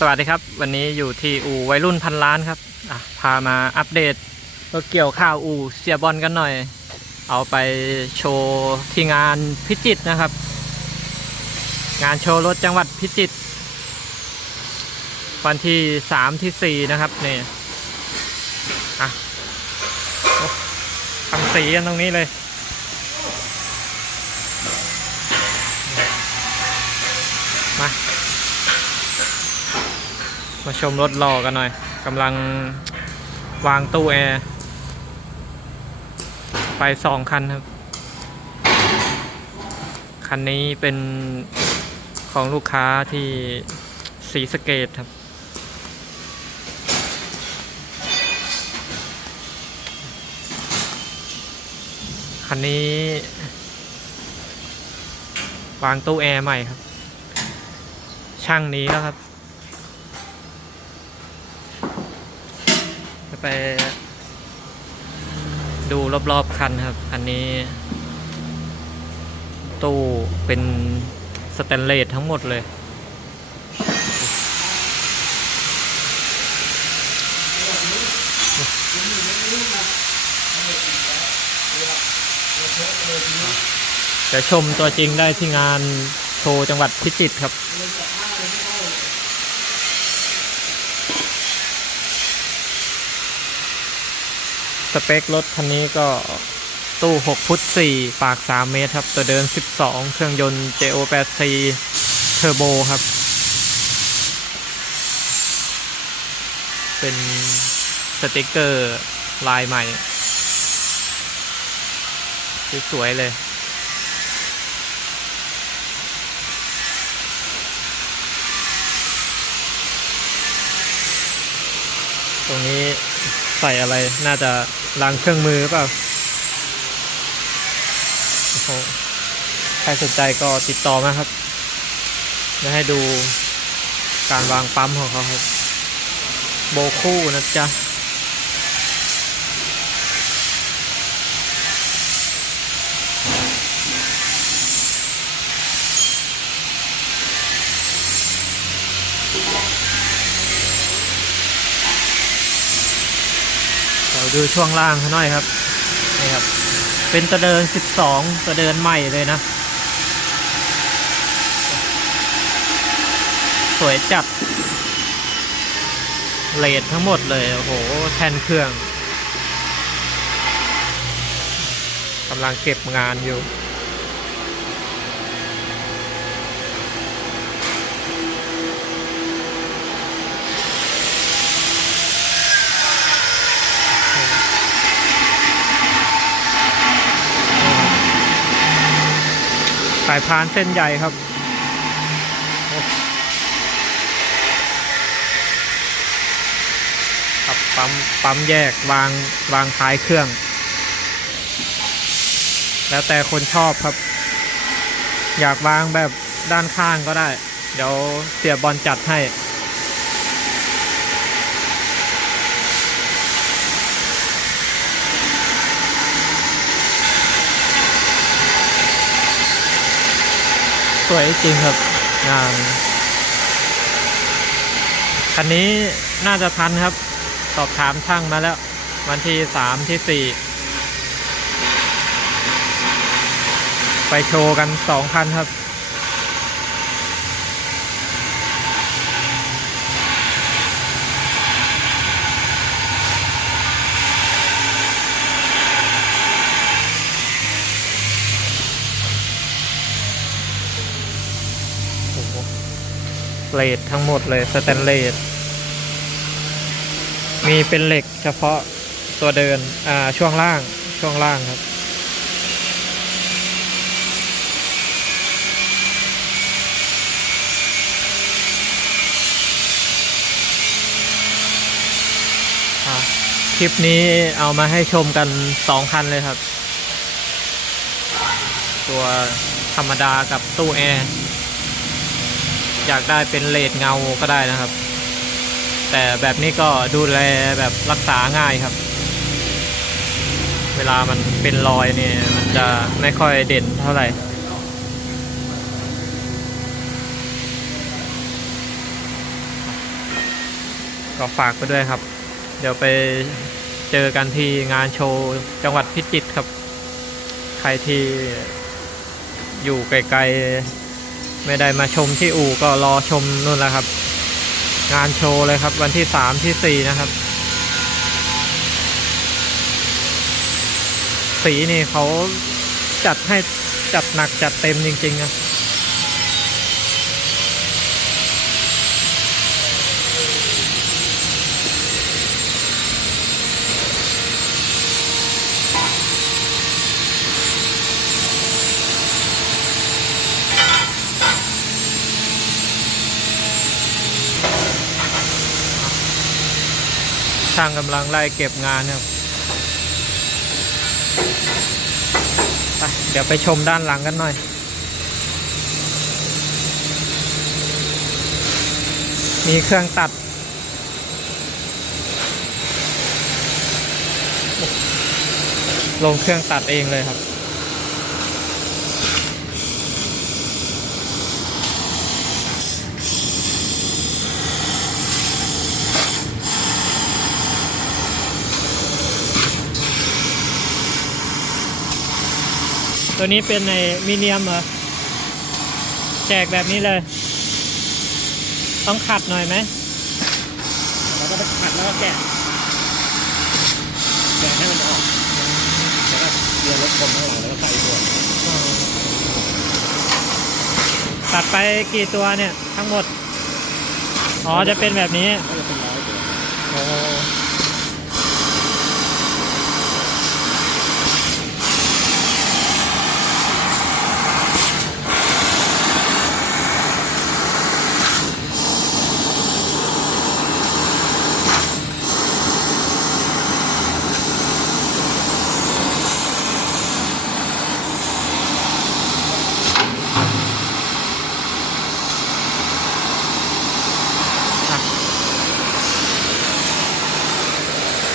สวัสดีครับ วันนี้อยู่ที่อู่วัยรุ่นพันล้านครับพามาอัปเดตรถเกี่ยวข้าวอู่เสียบอลกันหน่อย เอาไปโชว์ที่งานพิจิตรนะครับ งานโชว์รถจังหวัดพิจิตรวันที่สามที่สี่นะครับนี่อะทำสีกันตรงนี้เลย มาชมรถหล่อกันหน่อยกำลังวางตู้แอร์ไปสองคันครับ คันนี้เป็นของลูกค้าที่สีสเกตครับ คันนี้ วางตู้แอร์ใหม่ครับ ช่างนี้แล้วครับ จะ ไปดูรอบๆคันครับ อันนี้ ตู้เป็นสแตนเลสทั้งหมดเลย จะชมตัวจริงได้ที่งานโชว์จังหวัดพิจิตรครับ เปครถคันนี้ก็ตู้ 6 ฟุต 4 ปาก 3 เมตรครับ ตัวเดิน 12 เครื่องยนต์ JO8C เทอร์โบครับ เป็นสติกเกอร์ลายใหม่ สวยๆเลย ตรงนี้ ใส่อะไรน่าจะล้างเครื่องมือหรือเปล่าโอ้โหใครสนใจก็ติดต่อมาครับจะให้ดูการวางปั๊มของเขาครับ โบคู่นะจ๊ะ ยวดูช่วงล่างเขาหน่อยครับนี่ครับ เป็นตะเดิน 12ตะเดินใหม่เลยนะ สวยจัดเลดทั้งหมดเลย โอ้โห แทนเครื่องกำลังเก็บงานอยู่ายพานเส้นใหญ่ครับ ครับปั๊มปั๊มแยกวางวางท้ายเครื่อง แล้วแต่คนชอบครับ อยากวางแบบด้านข้างก็ได้ เดี๋ยวเสียบอลจัดให้ สวยจริงครับงานคันนี้น่าจะทันครับ สอบถามช่างมาแล้ว วันที่สามที่สี่ไปโชว์กันสองคันครับ เลดทั้งหมดเลยสแตนเลสมีเป็นเหล็กเฉพาะตัวเดินอ่าช่วงล่างช่วงล่างครับ คลิปนี้เอามาให้ชมกันสองคันเลยครับ ตัวธรรมดากับตู้แอร์ อยากได้เป็นเลดเงาก็ได้นะครับ แต่แบบนี้ก็ดูแลแบบรักษาง่ายครับ เวลามันเป็นรอยเนี่ยมันจะไม่ค่อยเด่นเท่าไหร่ก็ฝากไปด้วยครับ เดี๋ยวไปเจอกันที่งานโชว์จังหวัดพิจิตรครับ ใครที่อยู่ไกลๆ ไม่ได้มาชมที่อู่ก็รอชมนู่นแหละครับ งานโชว์เลยครับ วันที่สามที่สี่นะครับ สีนี่เขาจัดให้จัดหนักจัดเต็มจริงๆนะางกำลังไล่เก็บงานครับไปเดี๋ยวไปชมด้านหลังกันหน่อยมีเครื่องตัด ลงเครื่องตัดเองเลยครับ ตัวนี้เป็นในมีเนียมเหรอ แจกแบบนี้เลย ต้องขัดหน่อยไหมแล้วก็ไปขัดแล้วก็แกะแกะให้มันออกแล้วก็เรียนรถคมให้ออกแล้วก็ใส่ตัวตัดไปกี่ตัวเนี่ย ทั้งหมด อ๋อจะเป็นแบบนี้ ก็จะเป็นร้อยตัว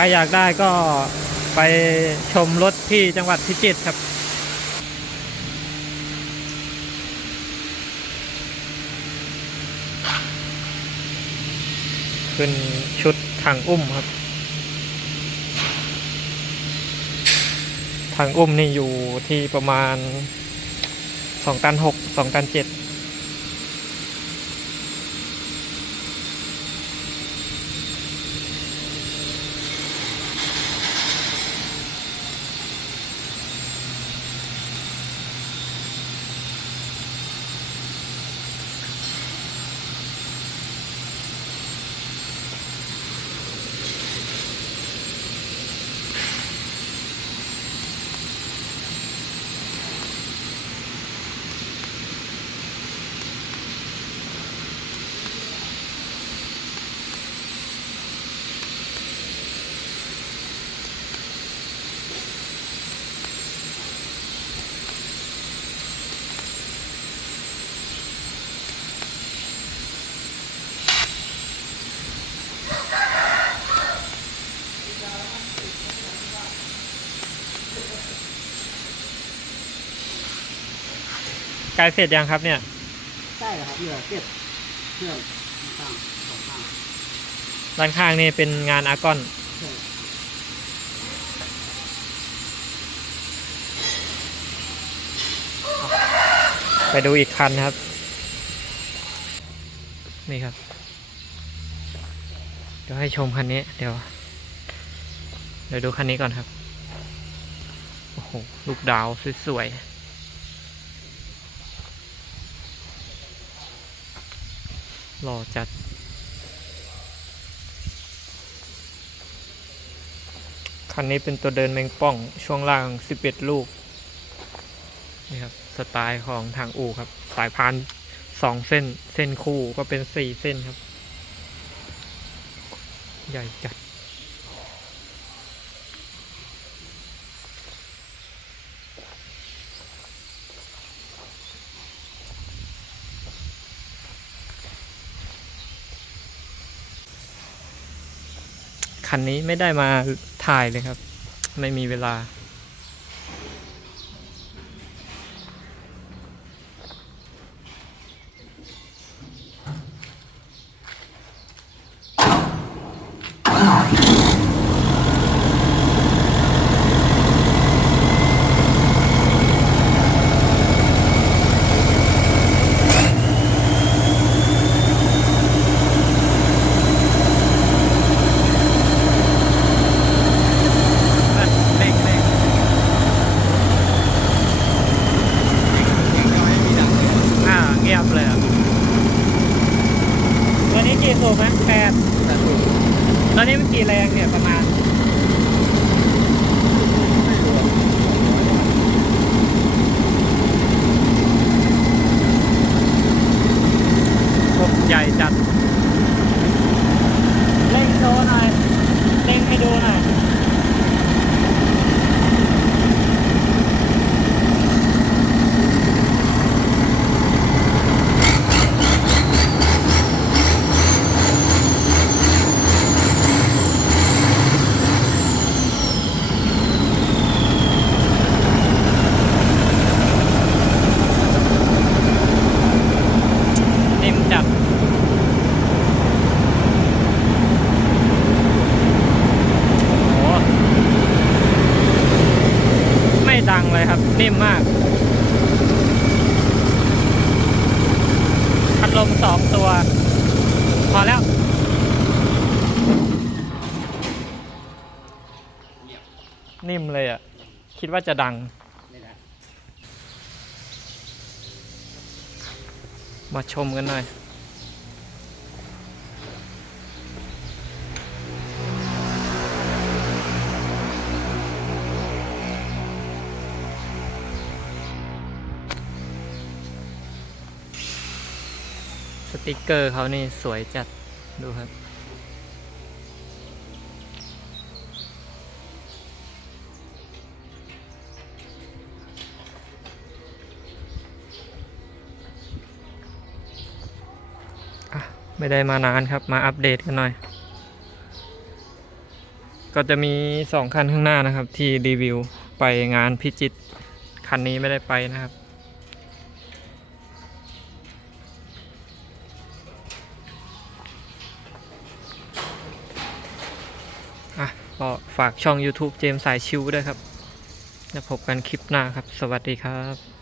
รอยากได้ก็ไปชมรถที่จังหวัดพิจิตรครับขึ้นชุดทางอุ้มครับทางอุ้มนี่อยู่ที่ประมาณสองตันหกสองตันเจ็ด ใกล้เสร็จยังครับเนี่ย ใช่ครับเหลือเก็บเครื่องข้างสองข้างด้านข้างนี่เป็นงานอากอน ใช่ไปดูอีกคันนะครับ นี่ครับ เดี๋ยวให้ชมคันนี้ เดี๋ยว เดี๋ยวดูคันนี้ก่อนครับ โอ้โห ลูกดาวสวยๆ หล่อจัด คันนี้เป็นตัวเดินแมงป่องช่วงล่าง 11 ลูก นี่ครับ สไตล์ของทางอู่ครับ สายพานสองเส้น เส้นคู่ก็เป็นสี่เส้นครับ ใหญ่จัด คันนี้ไม่ได้มาถ่ายเลยครับ ไม่มีเวลา สูบไหมแปด แต่ถูก แล้วนี่มันกี่แรงเนี่ยประมาณ ไม่รู้อะ โอ้ ใหญ่จัด เร่งโชว์หน่อย เร่งให้ดูหน่อย นิ่มจัด โอ้โหไม่ดังเลยครับ นิ่มมากพัดลมสองตัว พอแล้วนิ่มเลยอะ คิดว่าจะดังไม่ได้มาชมกันหน่อย สติกเกอร์เขานี่สวยจัด ดูครับ ไม่ได้มานานครับ มาอัปเดตกันหน่อย ก็จะมีสองคันข้างหน้านะครับ ที่รีวิวไปงานพิจิตคันนี้ไม่ได้ไปนะครับ ก็ฝากช่อง YouTube เจมส์สายชิวด้วยครับ แล้วพบกันคลิปหน้าครับ สวัสดีครับ